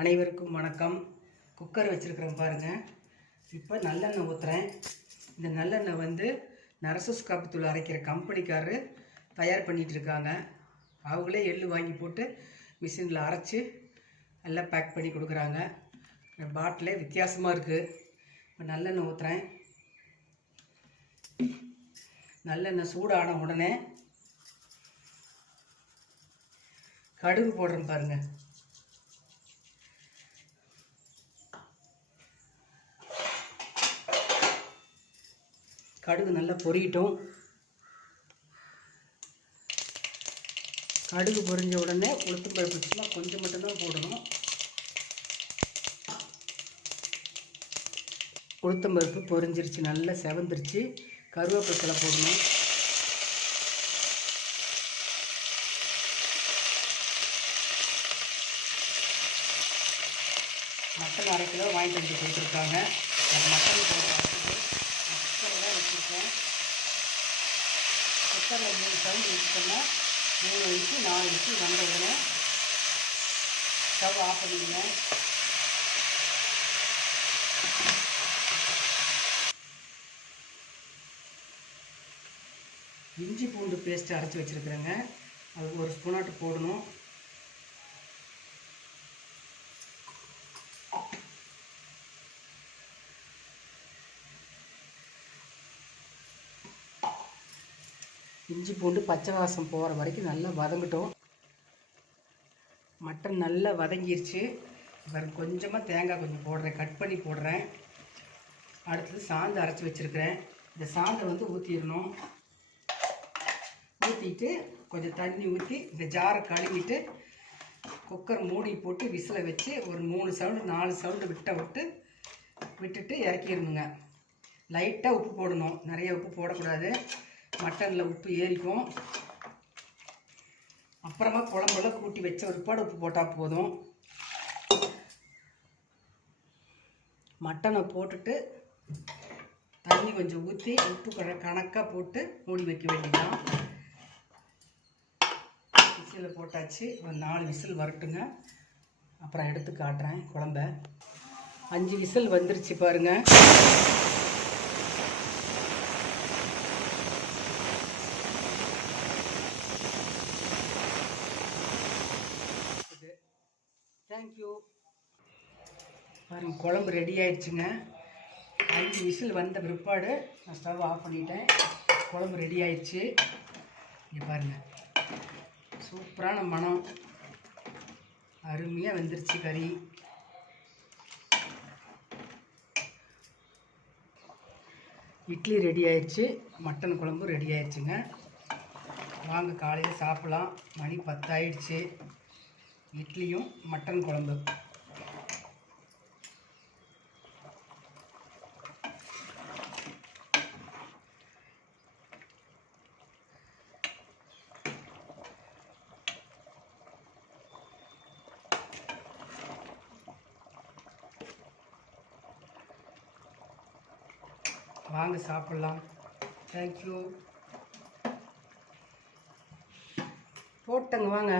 அனைவருக்கும் வணக்கம். குக்கர் வச்சுருக்கிறேன் பாருங்கள். இப்போ நல்லெண்ணெய் ஊற்றுறேன். இந்த நல்லெண்ணெய் வந்து நரசூஸ் காப்பித்தூள் அரைக்கிற கம்பெனிக்காரரு தயார் பண்ணிகிட்ருக்காங்க. அவங்களே எள்ளு வாங்கி போட்டு மிஷினில் அரைச்சி நல்லா பேக் பண்ணி கொடுக்குறாங்க. இந்த பாட்டிலே வித்தியாசமாக இருக்குது. இப்போ நல்லெண்ணெய் ஊற்றுறேன். நல்லெண்ணெய் சூடான உடனே கடுகு போடுறேன் பாருங்கள். கடுகு நல்லா பொரியட்டும். கடுகு பொரிஞ்ச உடனே உளுத்தம் பருப்பு சும்மா கொஞ்சம் மட்டும்தான் போடணும். உளுத்தம் பருப்பு பொரிஞ்சிருச்சு, நல்லா செவந்துருச்சு. கருவேப்பிலை போடணும். மட்டன் 1/2 கிலோ வாங்கிட்டு வந்து கொடுத்துருக்காங்க. மட்டன் குக்கரில் வச்சுருக்கேன். குக்கரில் 3 சவுண்டு வச்சுட்டோம்னா 3 விசில் 4 விசில் வந்த உடனே ஸ்டவ் ஆஃப் பண்ணிடுங்க. இஞ்சி பூண்டு பேஸ்ட்டு அரைச்சி வச்சுருக்குறேங்க. அது 1 ஸ்பூனாட்டு போடணும். இஞ்சி பூண்டு பச்சை வாசம் போகிற வரைக்கும் நல்லா வதங்கட்டும். மட்டன் நல்லா வதங்கிருச்சு. அப்புறம் கொஞ்சமாக தேங்காய் கொஞ்சம் போடுறேன், கட் பண்ணி போடுறேன். அடுத்தது சாந்து அரைச்சி வச்சுருக்கிறேன். இந்த சாந்தை வந்து ஊற்றிடணும். ஊற்றிட்டு கொஞ்சம் தண்ணி ஊற்றி இந்த ஜாரை கழுவிட்டு குக்கர் மூடி போட்டு விசிலை வச்சு ஒரு 3 சவுண்டு 4 சவுண்டு விட்டுட்டு இறக்கிடணுங்க. லைட்டாக உப்பு போடணும், நிறைய உப்பு போடக்கூடாது. மட்டனில் உப்பு ஏறிக்கும். அப்புறமா குழம்பெல்லாம் கூட்டி வச்ச ஒருபாடு உப்பு போட்டால் போதும். மட்டனை போட்டுட்டு தண்ணி கொஞ்சம் ஊற்றி உப்பு கணக்காக போட்டு மூடி வைக்க வேண்டியதான். விசில் போட்டாச்சு. ஒரு 4 விசில் வரட்டுங்க. அப்புறம் எடுத்து காட்டுறேன் குழம்ப. 5 விசில் வந்துருச்சு பாருங்கள். தேங்க்யூ. பாருங்கள், குழம்பு ரெடி ஆயிடுச்சுங்க. 5 விசில் வந்த பிற்பாடு நான் ஸ்டவ் ஆஃப் பண்ணிட்டேன். குழம்பு ரெடி ஆயிடுச்சு. இங்கே பாருங்கள், சூப்பரான மணம், அருமையாக வெந்துருச்சு கறி. இட்லி ரெடி ஆயிடுச்சு, மட்டன் குழம்பு ரெடி ஆயிடுச்சுங்க. வாங்க காலையில் சாப்பிட்லாம். மணி 10 ஆயிடுச்சு. இட்லியும் மட்டன் குழம்பு. வாங்க சாப்பிட்லாம். தேங்க்யூ. போட்டங்க வாங்க.